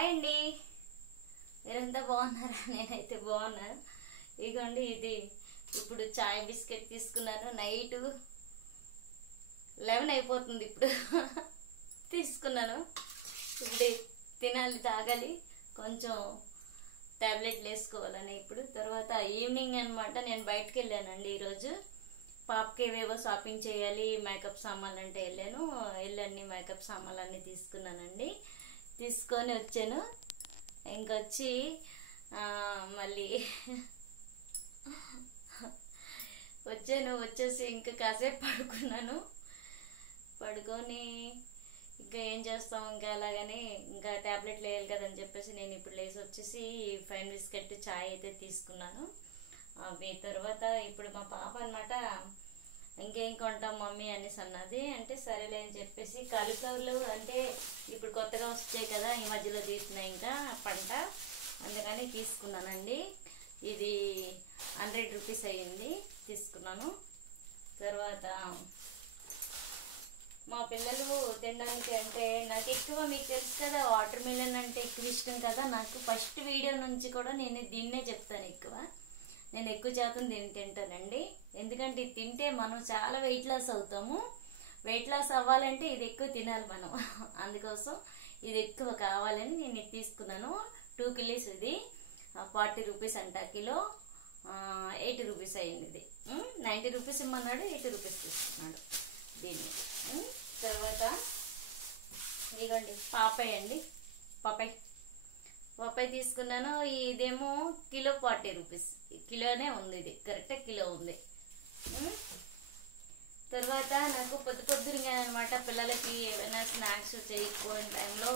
Hi అండి, మీరంతా బాగున్నారా? నేనైతే బాగున్నాను. ఇదిగోండి, ఇది ఇప్పుడు చాయ్ బిస్కెట్ తీసుకున్నాను. నైట్ 11 అయిపోతుంది ఇప్పుడు. తీసుకున్నాను. ఇప్పుడు తినాలి, తాగాలి, కొంచెం టాబ్లెట్లు వేసుకోవాలని. ఇప్పుడు తర్వాత ఈవినింగ్ అనమాట. నేను బయటకు వెళ్ళానండి ఈరోజు. పాపకి ఏవేవో షాపింగ్ చేయాలి, మేకప్ సామాన్లు అంటే వెళ్ళాను. మేకప్ సామాన్లు అన్నీ తీసుకున్నానండి. తీసుకొని వచ్చాను. ఇంకొచ్చి మళ్ళీ వచ్చేసి ఇంకా కాసేపు పడుకున్నాను. పడుకొని ఇంకా ఏం చేస్తాం, ఇంకా అలాగని ఇంకా ట్యాబ్లెట్లు వేయాలి కదని చెప్పేసి నేను ఇప్పుడు లేసి వచ్చేసి ఫైన్ బిస్కెట్ చాయ్ అయితే తీసుకున్నాను. అవి తర్వాత ఇప్పుడు మా పాప అనమాట, ఇంకేం కొంటాం మమ్మీ అనేసి అన్నది. అంటే సరేలే అని చెప్పేసి కాలీఫ్లవర్లు అంటే ఇప్పుడు కొత్తగా వచ్చాయి కదా, ఈ మధ్యలో తీసినాయి ఇంకా పంట, అందుకని తీసుకున్నానండి. ఇది 100 రూపీస్ అయ్యింది, తీసుకున్నాను. తర్వాత మా పిల్లలు తినడానికి అంటే నాకు ఎక్కువ, మీకు తెలుసు కదా, వాటర్ మిలన్ అంటే ఎక్కువ ఇష్టం కదా నాకు. ఫస్ట్ వీడియో నుంచి కూడా నేను దీన్నే చెప్తాను. నేను ఎక్కువ శాతం దీన్ని తింటానండి. ఎందుకంటే ఇది తింటే మనం చాలా వెయిట్ లాస్ అవుతాము. వెయిట్ లాస్ అవ్వాలంటే ఇది ఎక్కువ తినాలి మనం. అందుకోసం ఇది ఎక్కువ కావాలని నేను ఇది తీసుకున్నాను. 2 కిలోస్. ఇది 40 రూపీస్ అంట కిలో. 80 రూపీస్ అయింది. ఇది 90 రూపీస్ ఇమ్మన్నాడు, 80 రూపీస్ తీసుకున్నాడు దీన్ని. తర్వాత ఇదిగోండి పాపాయ్ అండి, పాపాయ్ తీసుకున్నాను. ఇదేమో కిలో 40 రూపీస్. కిలోనే ఉంది, ఇది కరెక్ట్గా కిలో ఉంది. తర్వాత నాకు పొద్దుగా అనమాట పిల్లలకి ఏమైనా స్నాక్స్ చేయకపోయిన టైంలో,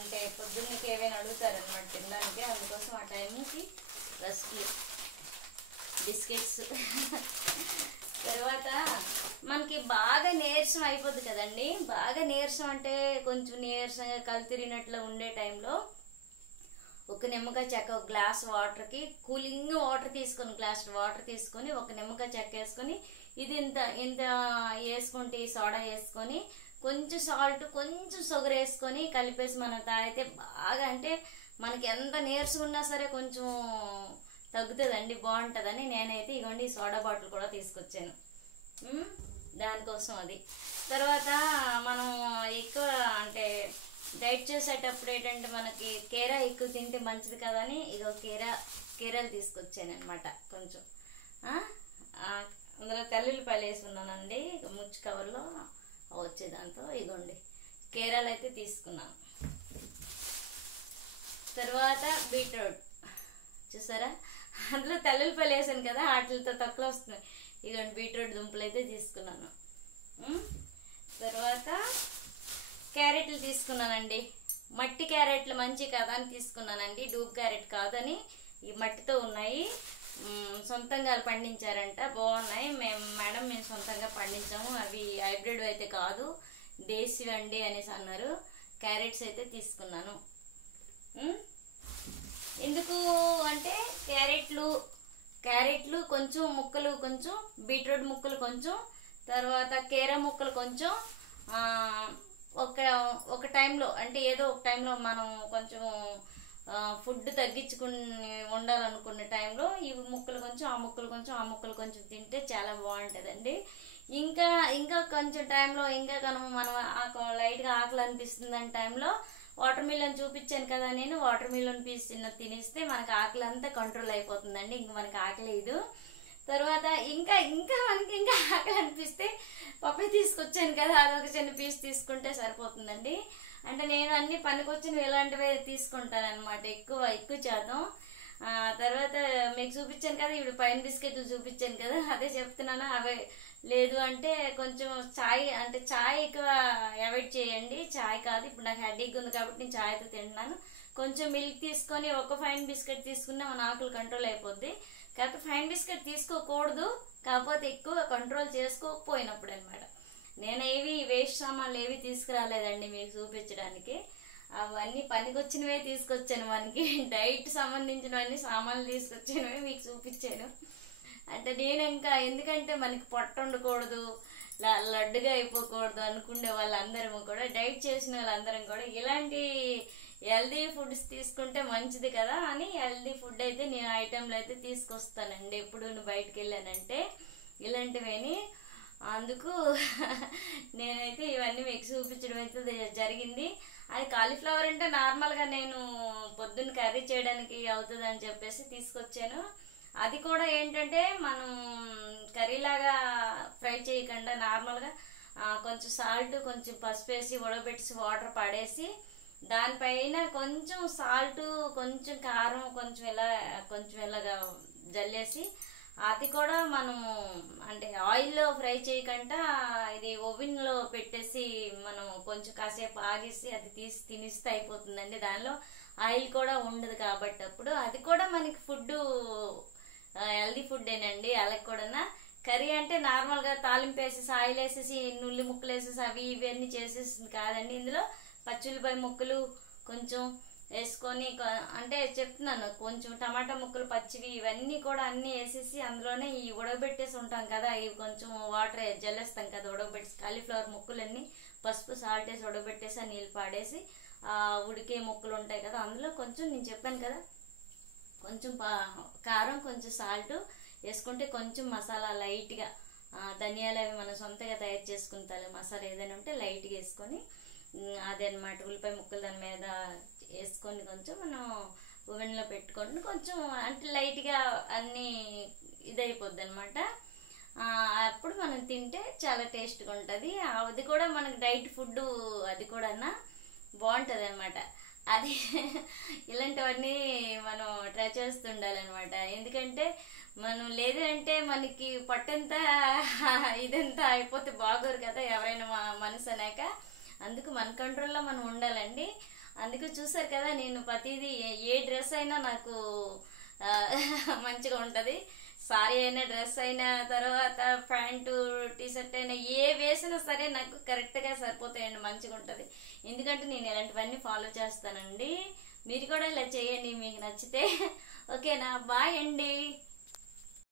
అంటే పొద్దున్నకి ఏవైనా అడుగుతారనమాట తినడానికి. అందుకోసం ఆ టైంకి రస్క్లు, బిస్కెట్స్. తర్వాత మనకి బాగా నీరసం అయిపోద్ది కదండి. బాగా నీరసం అంటే కొంచెం నీరసంగా కళ్ళు తిరిగినట్లు ఉండే టైంలో ఒక నిమ్మకాయ చెక్క, ఒక గ్లాస్ వాటర్కి కూలింగ్ వాటర్ తీసుకొని, గ్లాస్ వాటర్ తీసుకొని ఒక నిమ్మకాయ చెక్క వేసుకొని, ఇది ఇంత వేసుకుంటే సోడా వేసుకొని, కొంచెం సాల్ట్, కొంచెం షుగర్ వేసుకొని కలిపేసి మనం తాగితే బాగా, అంటే మనకి ఎంత నీరసం ఉన్నా సరే కొంచెం తగ్గుతుందండి, బాగుంటుందని నేనైతే ఇగోండి ఈ సోడా బాటిల్ కూడా తీసుకొచ్చాను దానికోసం. అది తర్వాత మనం ఎక్కువ అంటే డైట్ చేసేటప్పుడు ఏంటంటే మనకి కీరా ఎక్కువ తింటే మంచిది కదా అని ఇగో కీరాలు తీసుకొచ్చాను అనమాట. కొంచెం అందులో తెల్లుల్లిపాయలు వేసుకున్నానండి ముచ్చు కవర్లో వచ్చే దాంతో. ఇగోండి కీరాలు అయితే తీసుకున్నాను. తర్వాత బీట్రూట్ చూసారా, అందులో తెల్లుల్లిపాయలు వేసాను కదా, వాటితో తక్కువ వస్తున్నాయి. ఇగోండి బీట్రూట్ దుంపలు అయితే తీసుకున్నాను. తర్వాత క్యారెట్లు తీసుకున్నానండి. మట్టి క్యారెట్లు మంచి కదా అని తీసుకున్నానండి. డూబ్ క్యారెట్ కాదని, ఈ మట్టితో ఉన్నాయి, సొంతంగా పండించారంట, బాగున్నాయి. మేడం మేము సొంతంగా పండించాము, అవి హైబ్రిడ్ అయితే కాదు, దేశీ అండి అనేసి అన్నారు. క్యారెట్స్ అయితే తీసుకున్నాను. ఎందుకు అంటే క్యారెట్లు కొంచెం ముక్కలు, కొంచెం బీట్రూట్ ముక్కలు కొంచెం, తర్వాత కీరా ముక్కలు కొంచెం, ఒక టైంలో అంటే ఏదో ఒక టైంలో మనం కొంచెం ఫుడ్ తగ్గించుకుని ఉండాలనుకునే టైంలో ఈ ముక్కలు కొంచెం, ఆ ముక్కలు కొంచెం, ఆ ముక్కలు కొంచెం తింటే చాలా బాగుంటుందండి. ఇంకా కొంచెం టైంలో ఇంకా మనం లైట్గా ఆకలి అనిపిస్తుంది అనే టైంలో వాటర్ మిలన్ చూపించాను కదా, నేను వాటర్ మిలన్ పీస్ తినేస్తే మనకి ఆకలి అంతా కంట్రోల్ అయిపోతుందండి. ఇంక మనకి ఆకలేదు. తర్వాత ఇంకా మనకి ఇంకా ఆకలి అనిపిస్తే పప్పు తీసుకొచ్చాను కదా, అదొక చిన్న పీస్ తీసుకుంటే సరిపోతుందండి. అంటే నేను అన్ని పనికొచ్చినవి ఇలాంటివే తీసుకుంటాను అనమాట, ఎక్కువ శాతం. తర్వాత మీకు చూపించాను కదా, ఇప్పుడు పైన బిస్కెట్లు చూపించాను కదా, అదే చెప్తున్నాను. అవే లేదు అంటే కొంచెం చాయ్ ఎక్కువ అవాయిడ్ చేయండి. చాయ్ కాదు, ఇప్పుడు నాకు హెడేక్ ఉంది కాబట్టి నేను చాయ్తో తింటున్నాను. కొంచెం మిల్క్ తీసుకొని ఒక ఫైన్ బిస్కెట్ తీసుకున్నా మన ఆకలి కంట్రోల్ అయిపోద్ది. కాకపోతే ఫైన్ బిస్కెట్ తీసుకోకూడదు, కాకపోతే ఎక్కువ కంట్రోల్ చేసుకోకపోయినప్పుడు అనమాట. నేను వేస్ట్ సామాన్లు ఏవి తీసుకురాలేదండి మీకు చూపించడానికి. అవన్నీ పనికొచ్చినవే తీసుకొచ్చాను. మనకి డైట్ సంబంధించినవన్నీ సామాన్లు తీసుకొచ్చినవే మీకు చూపించాను. అంటే నేను ఇంకా ఎందుకంటే మనకి పొట్ట ఉండకూడదు, లడ్డుగా అయిపోకూడదు అనుకునే వాళ్ళందరము కూడా, డైట్ చేసిన వాళ్ళందరం కూడా ఇలాంటి హెల్దీ ఫుడ్స్ తీసుకుంటే మంచిది కదా అని హెల్దీ ఫుడ్ అయితే నేను ఐటెంలు అయితే తీసుకొస్తానండి ఎప్పుడు బయటకు వెళ్ళానంటే ఇలాంటివని. అందుకు నేనైతే ఇవన్నీ మీకు చూపించడం అయితే జరిగింది. అది కాలీఫ్లవర్ అంటే నార్మల్గా నేను పొద్దున్న కర్రీ చేయడానికి అవుతుంది అని చెప్పేసి తీసుకొచ్చాను. అది కూడా ఏంటంటే మనం కర్రీలాగా ఫ్రై చేయకుండా నార్మల్గా కొంచెం సాల్ట్ కొంచెం పసుపు వేసి ఉడకబెట్టి వాటర్ పడేసి దానిపైన కొంచెం సాల్ట్ కొంచెం కారం కొంచెం ఇలాగా జల్లేసి అది కూడా మనము అంటే ఆయిల్లో ఫ్రై చేయకుండా ఇది ఓవెన్లో పెట్టేసి మనం కొంచెం కాసేపు ఆగేసి అది తీసి తినిస్తే అయిపోతుందండి. దానిలో ఆయిల్ కూడా ఉండదు కాబట్టి అప్పుడు అది కూడా మనకి ఫుడ్ హెల్దీ ఫుడ్డేనండి. అలాగే కూడా కర్రీ అంటే నార్మల్గా తాలింపు వేసేసి ఆయిల్ వేసేసి నుల్లి ముక్కలు వేసేసి అవి ఇవన్నీ చేసేసింది కాదండి. ఇందులో పచ్చిమిరపకాయ ముక్కలు కొంచెం వేసుకొని అంటే చెప్తున్నాను కొంచెం టమాటా ముక్కలు పచ్చివి ఇవన్నీ కూడా అన్నీ వేసేసి అందులోనే ఈ ఉడకబెట్టేసి ఉంటాం కదా ఇవి కొంచెం వాటర్ జల్లేస్తాం కదా ఉడకబెట్టేసి కాలీఫ్లవర్ ముక్కలన్నీ పసుపు సాల్ట్ వేసి ఉడకబెట్టేసి ఆ నీళ్ళు పాడేసి ఉడికే ముక్కలు ఉంటాయి కదా అందులో కొంచెం నేను చెప్పాను కదా కొంచెం కారం కొంచెం సాల్ట్ వేసుకుంటే కొంచెం మసాలా లైట్గా ధనియాలు అవి మనం సొంతగా తయారు చేసుకుంటారు మసాలా ఏదైనా ఉంటే లైట్గా వేసుకొని అదనమాట ఉల్లిపాయ ముక్కలు దాని మీద వేసుకొని కొంచెం మనం ఓవెన్లో పెట్టుకొని కొంచెం అంటే లైట్గా అన్నీ ఇదైపోద్ది అనమాట. అప్పుడు మనం తింటే చాలా టేస్ట్గా ఉంటుంది. అది కూడా మనకి డైట్ ఫుడ్ అది కూడా బాగుంటుంది అనమాట. అది ఇలాంటివన్నీ మనం ట్రై చేస్తుండాలన్నమాట. ఎందుకంటే మనం లేదంటే మనకి పొట్టంతా ఇదంతా అయిపోతే బాగోరు కదా ఎవరైనా మనసు అనేక. అందుకు మన కంట్రోల్లో మనం ఉండాలండి. అందుకు చూసారు కదా నేను ప్రతిదీ ఏ డ్రెస్ అయినా నాకు మంచిగా ఉంటుంది. సారీ అయినా డ్రెస్ అయినా తర్వాత ప్యాంటు టీషర్ట్ అయినా ఏ వేసినా సరే నాకు కరెక్ట్గా సరిపోతాయండి మంచిగా ఉంటుంది. ఎందుకంటే నేను ఇలాంటివన్నీ ఫాలో చేస్తానండి. మీరు కూడా ఇలా చేయండి మీకు నచ్చితే. ఓకేనా? బాయ్ అండి.